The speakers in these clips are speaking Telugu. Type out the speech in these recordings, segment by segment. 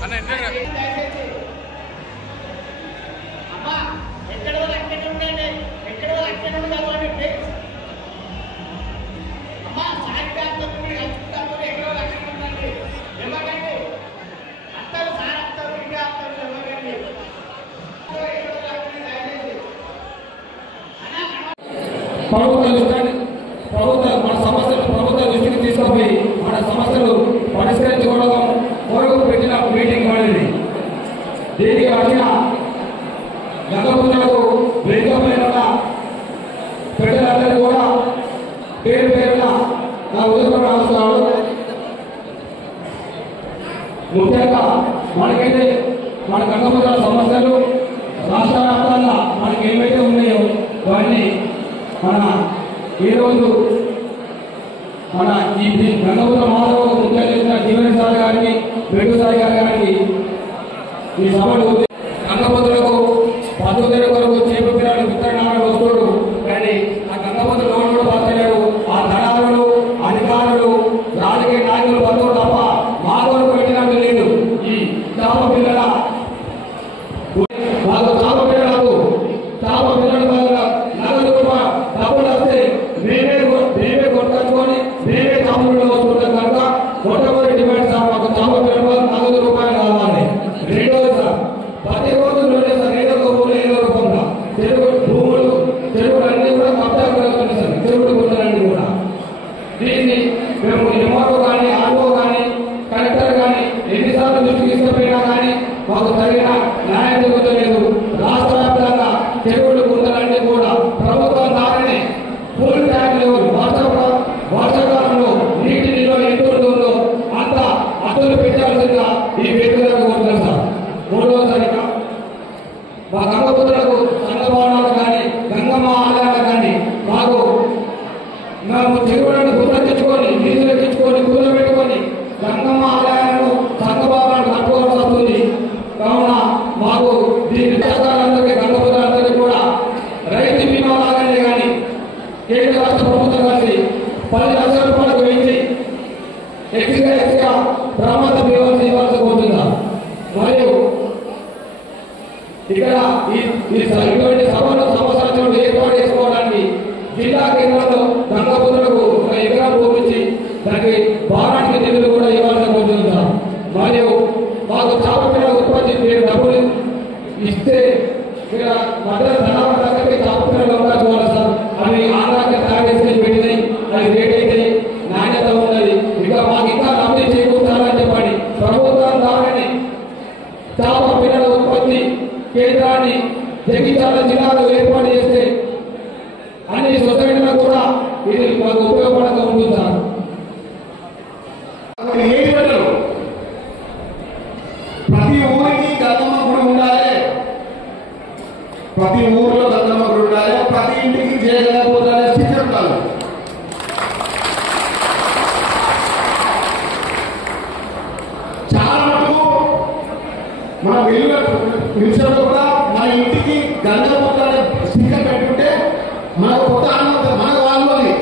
మన సమస్యలు ప్రభుత్వ దృష్టికి తీసుకుపోయి మన సమస్యలు పరిష్కరించుకోవడం కొరకు పెట్టిన మీటింగ్ అనేది. దీనికి వచ్చిన గంగపుత్రులకు వేదికపైన పెద్దలందరూ కూడా పేరు పేరున నా ఉదయం నమస్కారాలు. ముఖ్యంగా మనకైతే మన గంగపుత్రుల సమస్యలు రాష్ట్ర వ్యాప్తంగా మనకి ఏవైతే ఉన్నాయో వాటిని మన ఈరోజు మన ఈ గంగపుత్ర మాధవ ముఖ్య చేసిన జీవన సార్ గారికి వెండు సాయి గారికి ఈ సభలు గంగపుత్రులకు పద్ధతుల కొరకు చేపట్టిన విత్తనాలు వస్తువులు కానీ ఆ గంగపుత్రులు లోన్ కూడా పడతలేడు. ఆ దళారులు అధికారులు రాజకీయ నాయకులు పద్ధతులు తప్ప మా కొరకు పెట్టినట్టు లేదు. ఈ చాప పిల్లల వాళ్ళు చాప పిల్లలకు నగదు కూడా డబ్బులు వస్తే మేమే కొట్టుకొని మేమే చాపలు వస్తుంటాం కనుక మొట్టమొదటి డిమాండ్ సార్ మాకు చాప పిల్లలు నగదు రూపాయలు కావాలి. రెండోది సార్ ప్రతిరోజు సార్ ఏదో రూపంలో ఏదో రూపంలో చెరువులన్నీ కూడా కబ్జా కలుగుతున్నాయి సార్. చెరువులు గుంటలన్నీ కూడా దీన్ని మేము ఎంఆర్ఓ కానీ ఆర్ఓ కానీ కలెక్టర్ కానీ ఎన్నిసార్లు దృష్టికి తీసుకుపోయినా కానీ మాకు తగిన న్యాయం జరుగుతలేదు. రాష్ట్ర వ్యాప్తంగా చెరువులు గుంటలన్నీ కూడా ప్రభుత్వం దారిని పూల్ ట్యాంక్ లెవెల్ వర్షాకాలంలో నీటి నిల్వ ఎంత ఉంటుందో అంత అడ్డులు పెట్టాల్సిందిగా ఈ వ్యక్తులకు కోరుతారు సార్. మూడవసారిగా మా గంగపుత్రులకు సంఘభవనాలు కానీ గంగమ్మ ఆలయాలు కానీ మాకు మేము చెరువులను గుర్తించుకొని నీళ్ళు ఎక్కించుకొని కూలు పెట్టుకొని గంగమ్మ ఆలయాలను సంఘభవనాలు కట్టుకోవాల్సి వస్తుంది. కావున మాకు దీని సహకారాలందరికీ గంగపుత్రులందరికీ కూడా రైతు బీమా లాగానే కానీ కేంద్ర రాష్ట్ర ప్రభుత్వం కలిసి 10 లక్షల రూపాయలకు వేయించి ఎక్స్గా ప్రమాద బీమా ఇవ్వాల్సి పోతుందా. మరియు ఇక్కడ ఇటువంటి సభలు సంవత్సరాలు ఏర్పాటు చేసుకోవడానికి జిల్లా కేంద్రంలో గంగపుత్రులకు ఒక ఎకరా భూమించి దానికి భారానికి నిధులు కూడా ఇవ్వాల్సి పోతుందా. మరియు మాకు చాప పిల్లల ఉత్పత్తి మీరు డబ్బులు ఇస్తే ఇక్కడ మధ్య ధనాల దగ్గరికి చాప పిల్లలు అవకాశం సార్. అవి ఆంధ్రాకి తయారు పెట్టినాయి, అవి రేట్ అయితే నాణ్యత ఉన్నది. ఇక మాకు ఇంకా లబ్ధి చేకూర్చాలని చెప్పండి. ప్రభుత్వం ద్వారానే చాప పిల్లల ఉత్పత్తి కేంద్రాన్ని జగిత్యాల జిల్లాలో ఏర్పాటు చేస్తే అన్ని సొసైటీలో కూడా ఇది మాకు ఉపయోగపడక ఉంటుంది సార్. ప్రతి ఊరికి గంగమ్మ గుడి ఉండాలి, ప్రతి ఊరిలో గంగమ్మ గుడి ఉండాలి, ప్రతి ఇంటికి చేయలేకపోతే స్టిక్కర్ ఉండాలి. చాలా మటుకు మన విషయంలో కూడా మన ఇంటికి గంగమ్మ స్టిక్కర్ పెట్టుకుంటే మనకు కొత్త ఆనందం మనకు వాళ్ళు అని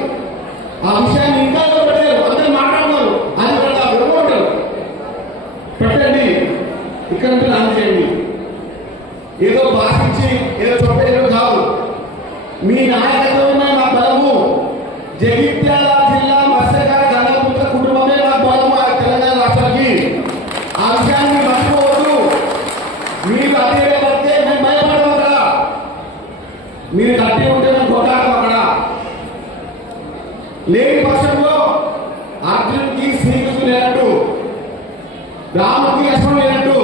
ఆ విషయాన్ని ఇంకా పెట్టారు. అందరూ మాట్లాడుతున్నారు, అది విడగొట్టారు. పెట్టండి, ఇక్కడ నుంచి లాంచ్ చేయండి. ఏదో భాషించి ఏదో చెప్పేదో కాదు. మీ నాయకత్వమే మా బలము. జగిత్యాల జిల్లా మత్స్యకార గంగపుత్ర కుటుంబమే మా బలము తెలంగాణ రాష్ట్రానికి. ఆ విషయాన్ని మర్చిపోవద్దు. మీరు అదే పడితే మేము భయపడము అక్కడ. మీరు కట్టి ఉంటే మేము కొట్టాము అక్కడ. లేని పక్షంలో అర్జునుడికి శ్రీకృష్ణుడు లేనట్టు, రాముడికి లక్ష్మణుడు లేనట్టు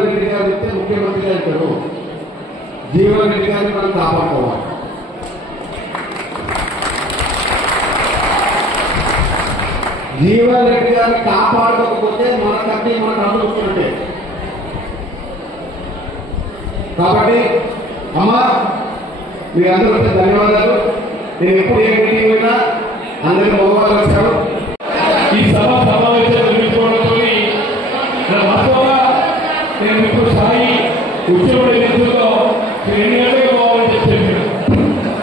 రెడ్డి గారు చెప్తే ముఖ్యమంత్రి గారు అంటారు. జీవన్ రెడ్డి గారిని మనం కాపాడుకోవాలి. జీవన్ రెడ్డి గారిని కాపాడుకోకపోతే మన కంటే మన డబ్బులు వస్తున్నట్టే. కాబట్టి అమ్మా మీరందరూ వచ్చే ధన్యవాదాలు. నేను ఎప్పుడు ఏ మీటింగ్ అయినా అందరూ మగవాళ్ళు వచ్చారు. ఈ సమావేశం నిర్మించుకోవడంతో వాస్తవంగా నేను ఇప్పుడు స్థాయి ఉద్యోగుల నిధుల్లో ఎన్నికలే పోవాలని చెప్పాను.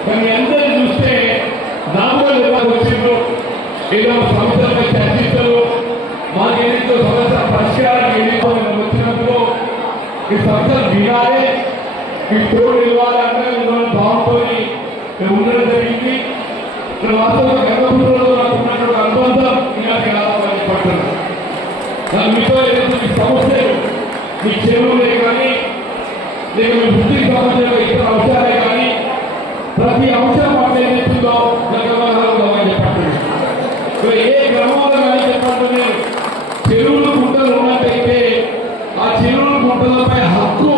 కానీ అందరూ చూస్తే నామకలు వచ్చిండ్రు, ఏదో సమస్యలపై చర్చిస్తారు, మాకు ఏదైతే సమస్య పరిష్కారానికి ఈ సమస్యలు వినాలి, మీ తోడు ఇవ్వాలి అంటే మిమ్మల్ని బాగుంటుంది మేము ఉండడం జరిగింది. వాస్తవంగా గంగపుత్రులతో నాకు ఉన్నటువంటి అనుబంధం ఇలాంటి కావాలని పడుతున్నాను. మీతో ఏదైతే మీ సమస్యలు మీ చెరువులే కానీ లేక మీ వృత్తికి సంబంధించిన ఇతర అంశాలే కానీ ప్రతి అంశం మాకు ఏదైతుందో గంగమాలని చెప్పండి. ఏ గ్రామంలో కానీ చెప్పండి నేను చెరువులు గుంటలు ఉన్నట్టయితే ఆ చెరువులు గుంటలపై హక్కు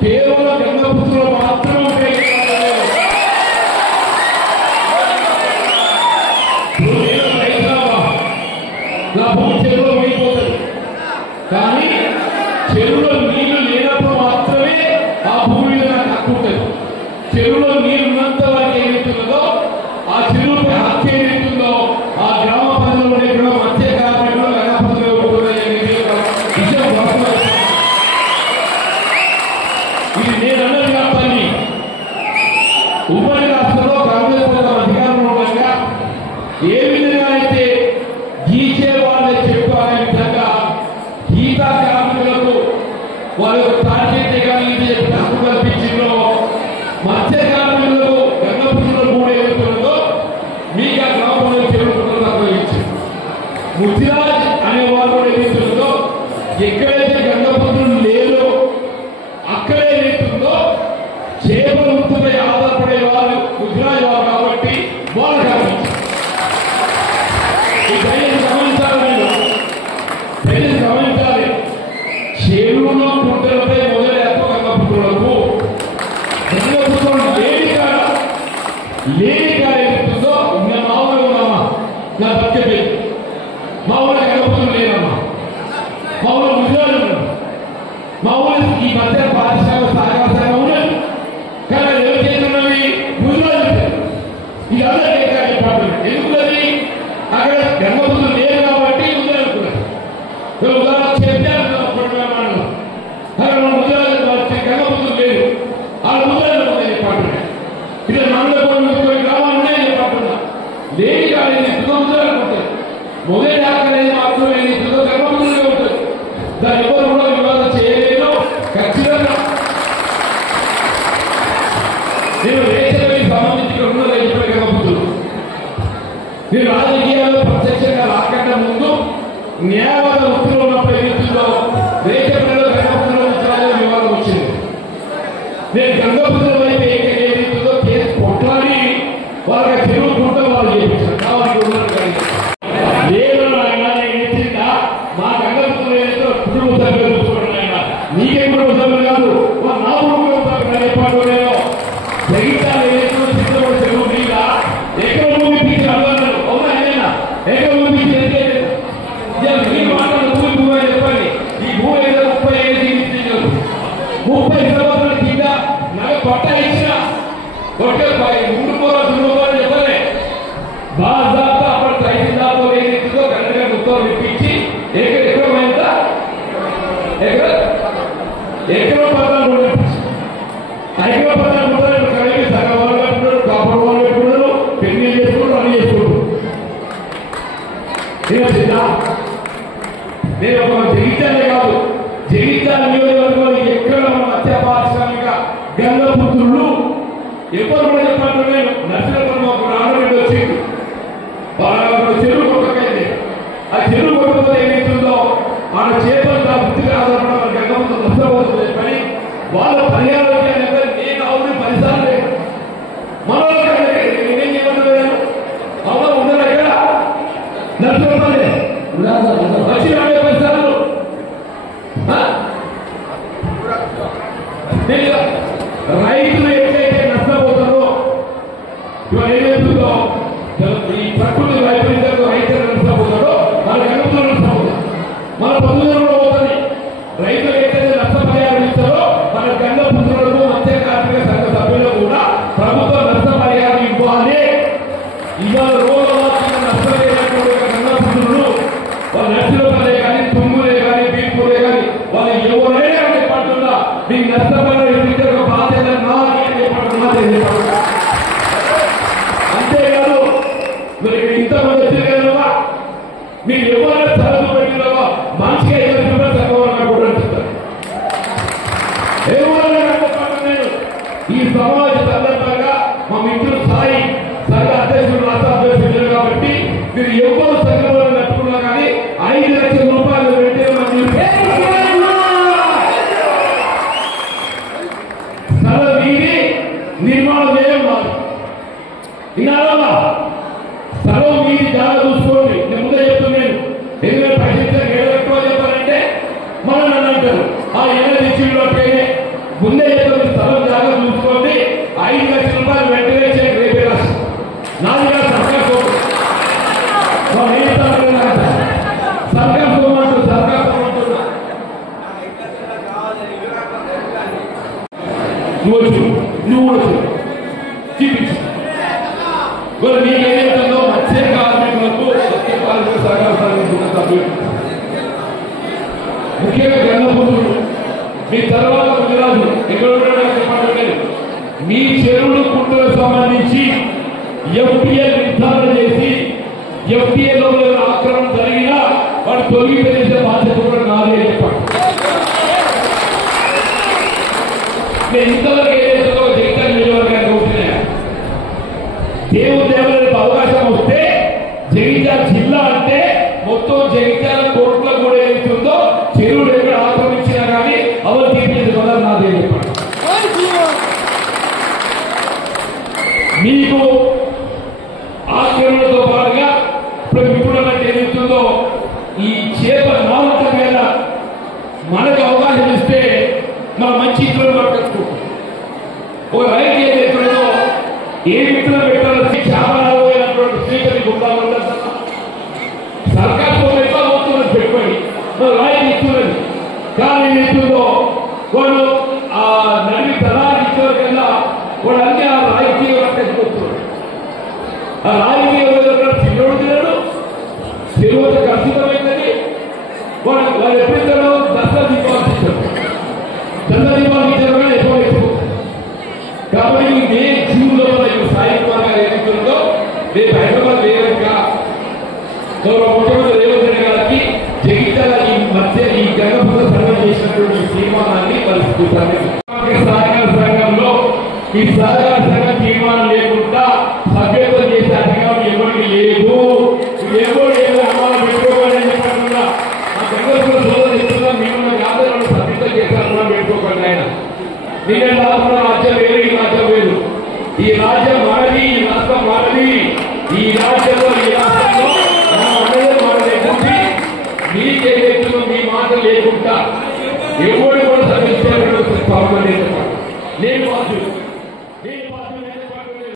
కేవలం గంగపుత్రులు మాత్రమే ఉంటాయి. నా భూమి చెరువులో వెళ్ళిపోతుంది, కానీ చెరువులో నీళ్లు లేనప్పుడు మాత్రమే ఆ భూమి మీద నాకు హక్కు ఉంటుంది. చెరువులో నీళ్ళు ఉన్నంత వరకు ఏదైతుందో ఆ చెరువుపై హక్కు ఏదైతుందో ఆ గ్రామ ప్రజలు కూడా మధ్య కార్మికులు గణపతులు విషయం ఇది నేను అన్నది కాదని ఉమ్మడి రాష్ట్రంలో కాంగ్రెస్ ప్రభుత్వం అధికారంలో ఉండగా ఏ విధంగా అయితే గీచే వాళ్ళే చెప్పాలనే విధంగా గీతా కార్మికులకు వాళ్ళ యొక్క టార్గెట్ కానీ చెప్పి హక్కు కల్పించిందో మధ్య కార్మికులకు గంగపుత్రులు కూడా ఏమవుతుందో మీకు ఆ గ్రామంలో చెరువుకుంటున్న అప్పగించారు. ముద్దిరాజ్ అనే వాళ్ళు కూడా ఏమవుతుందో ఎక్కడైతే గంగపుత్రులు లేదో అక్కడే ఏమవుతుందో చేపల వృత్తిపై ఆధారపడే వాళ్ళు ముద్దిరాజ్ వారు కాబట్టి వాళ్ళు కల్పించారు. గమనించాలి చెరువులో గుంటలపై మొదలెత్త గంగపుత్రులకు గంగపుత్రులు లేని కాడ ఏమవుతుందో ఇంకా మామూలు ఉన్నామా నా బతికే మా ఊళ్ళో గంగపుత్రులు లేదమ్మా, మా ఊళ్ళో ముద్రాలు ఉన్నాం, మా ఊళ్ళో ఈ మధ్య పారిశ్రామిక సహకార సంఘం ఉన్నది కానీ ఎవరు చేస్తున్నవి ముద్రాలు ఇది అందరికీ డిపార్ట్మెంట్ ఎందుకున్నది అక్కడ గంగపుత్రులు లేదు కాబట్టి ముద్రాలు అనుకున్నారు. ఉదాహరణ చెప్పారు అక్కడ గంగపుత్రులు లేదు వాళ్ళ ముద్రాలు ఉన్నాయి డిపార్ట్మెంట్ ఇక్కడ మండల గ్రామాలు ఉన్నాయి డిపార్ట్మెంట్ లేని కాదు ముద్రాలు అనుకుంటారు. మొదటి ఆకలి మాత్రం ఏదైతుందో గర్భపుత్రులుగా ఉంటుంది. దాని ఎవరు కూడా వివాదం చేయలేదు. ఖచ్చితంగా నేను రేషన్కి సంబంధించి ఉన్నది చెప్పాను గర్భపుత్రులు నేను రాజకీయాల్లో ప్రత్యక్షంగా రాకుండా ముందు న్యాయవాద వృత్తిలో ఉన్నప్పుడు ఏదైతుందో రేషన్లో గర్భపుత్రుల వివాదం వచ్చింది. నేను గంగపుత్రుల వైపు ఏదైతుందో కేసు కొట్లాడి వాళ్ళకి చెరువు గుంట వాళ్ళు చేయించారు కావాలి ఉన్నారు కానీ లేదు ఏమిందా మా గంగపుత్రులు ఏదైతే కుటుంబ సభ్యులు చూసుకోండి నీకే కుటుంబ సభ్యులు కాదు నా కుటుంబ సభ్యులు చెప్పాడు నేను జగిత్యాలు ఏదైతే చిత్రపడి చెరువు మీద ఎక్కడ భూమి పీచి అన్నారు అవునా ఏదైనా ఎక్కడ భూమి పీచి మీ మాటలు భూమి భూమి చెప్పండి ఈ భూమి ఏదో 30 సంవత్సరాల కింద నాకు కొట్ట ఇచ్చిన కొట్టే 3 కోరాలు చెప్పలే బాగా అప్పుడు తైదాతో ఏదైతుందో గంటగా ముక్కలు ఇప్పించి ఎక్కడైందా ఎక్కడో పదాలు ఐక్య పదాలు కలిగి సగం వాళ్ళు పెట్టుకున్నారు కాపాడు వాళ్ళు పెట్టుకున్నారు పెళ్లి చేసుకుంటారు అన్ని చేసుకుంటారు. నేను ఒక జగిత్యాలే కాదు జగిత్యాల నియోజకవర్గంలో ఎక్కడ మధ్య పారిశ్రామిక గంగపుత్రులు ఎవరు కూడా చెప్పారు. నేను నర్సీపట్నం ఒక రామరెడ్డి వచ్చింది చెరువు కొట్టకైంది ఆ చెరువు కొట్టకపోతే ఏమవుతుందో మన చేతులు నా వృత్తిగా ఆధారపడ గంగపుత్రులు నష్టపోతుంది చెప్పని వాళ్ళ పర్యావరణ నేను అవును పరిసరాలు లేదు మనోళ్ళ నేనేం చేయమంటున్నాను అవునా ఉండదు ఎక్కడ నష్టపోతుంది వచ్చి 40 పరిసరాలు రైతులు ఎక్కడైతే నష్టపోతారో ఇవాళ ఏమవుతుందో ఈ ప్రకృతి వైపరీత్యంలో రైతులు నష్టపోతారో మన గంగపుత్రులు నష్టపోతారు మన పొద్దున పోతుంది. రైతులు ఏదైతే నష్టపరిహారం ఇస్తారో మన గంగపుత్రులకు మధ్య కార్మిక సంఘ సభ్యులకు కూడా ప్రభుత్వం నష్టపరిహారం ఇవ్వాలి. ఇవాళ రోజుల్లో నష్టపోయేటటువంటి గంగపుత్రులు వాళ్ళు నర్సులే కానీ తుమ్ములే కానీ బీర్పులే కానీ వాళ్ళు ఎవరైనా చెప్పంటున్నా మీకు నష్టపరిహారం ఇచ్చే ఒక బాధ్యత నాది చెప్పంటున్నా. అంతేకాదు మరి ఇంతమంది వచ్చిన మీరు ఎవరైనా చదువు పెట్టినవా మంచిగా 50 రూపాయలు తక్కువ కూడా చెప్తారు. ముఖ్యంగా గంగపుత్రుడు మీ తర్వాత గుజరాజు ఎక్కడ చెప్పండి మీ చెరువులు కుంటలకు సంబంధించి ఎఫ్టీఏ నిర్ధారణ చేసి ఎఫ్టీఏలో ఆక్రమణ జరిగినా వాడు తొలగిపోయేసే బాధ్యత కూడా నాదే చెప్పండి. నేను ఇంతవరకు ఏదైతుందో జగిత్యాల నియోజకవర్గానికి అవుతున్నాయా దేవులకు అవకాశం వస్తే జగిత్యాల జిల్లా అంటే మొత్తం జగిత్యాల కోర్టులో కూడా ఏదైతుందో చెరువులు ఎక్కడ ఆక్రమించినా కానీ అవరు తీర్చేది కదా నాదే చెప్పండి. మీకు ఆక్రమణతో పాటుగా ఇప్పుడు ఏదైతుందో ఈ చేప నాలుగు మీద మనకు అవకాశం ఇస్తే మన మంచి ఇంట్లో పట్టుకుంటాం. ఒక రైతు ఏదైతుందో ఏ విత్తనం పెట్టాలో చేపలైనటువంటి శ్రీకరి గుండాలు సర్కార్ ఎట్లా పోతున్నది పెట్టుకొని మన రైతు ఇస్తున్నది. కానీ ఏదైతుందో వాళ్ళు ఆ నడిమి తలాన్ని ఇచ్చిన కన్నా వాడు అన్ని ఆ రాజకీయ కట్టుకుంటున్నాడు. ఆ రాజకీయ చిన్నోడు తినడు తిరుగుత ఖచ్చితమైందని వాళ్ళు ఎప్పుడైతారో దసరా దీపావళి ఇచ్చారు. దసరా దీపావళి ఇచ్చారు కానీ ఎక్కువ కాబట్టి మే జూన్లో సాయి కుమార్ గారు ఏమవుతుందో రేపు హైదరాబాద్ వేరేగా గౌరవ ముఖ్యమంత్రి రేవంత్ రెడ్డి గారికి జగిత్యాల ఈ మధ్య ఈ గంగపుత్ర సర్వే చేసినటువంటి తీర్మానాన్ని పరిస్థితులు సహకార సంఘంలో ఈ సహకార సంఘం తీర్మానం లేకుండా సభ్యత్వం చేసే అధికారం ఎవరికి లేదు. ఎవరు ఏదో అమ్మాలు పెట్టుకోవాలని చెప్పకుండా ఆ గంగపుత్ర సోదరు చెప్తున్నా మేము ఆధారాలు సభ్యత్వం చేశారు పెట్టుకోకండి. ఆయన నేను రాజ్యం వేరు ఈ రాజ్యం వేరు. ఈ రాజ్యం మారది ఈ రాష్ట్రం మారది. ఈ రాజ్యంలో ఈ రాష్ట్రంలో మారలేకుంటే మీకేదైతుందో మీ మాట లేకుండా ఎవరు కూడా సభ్యత్వం నేను బాధ్యులు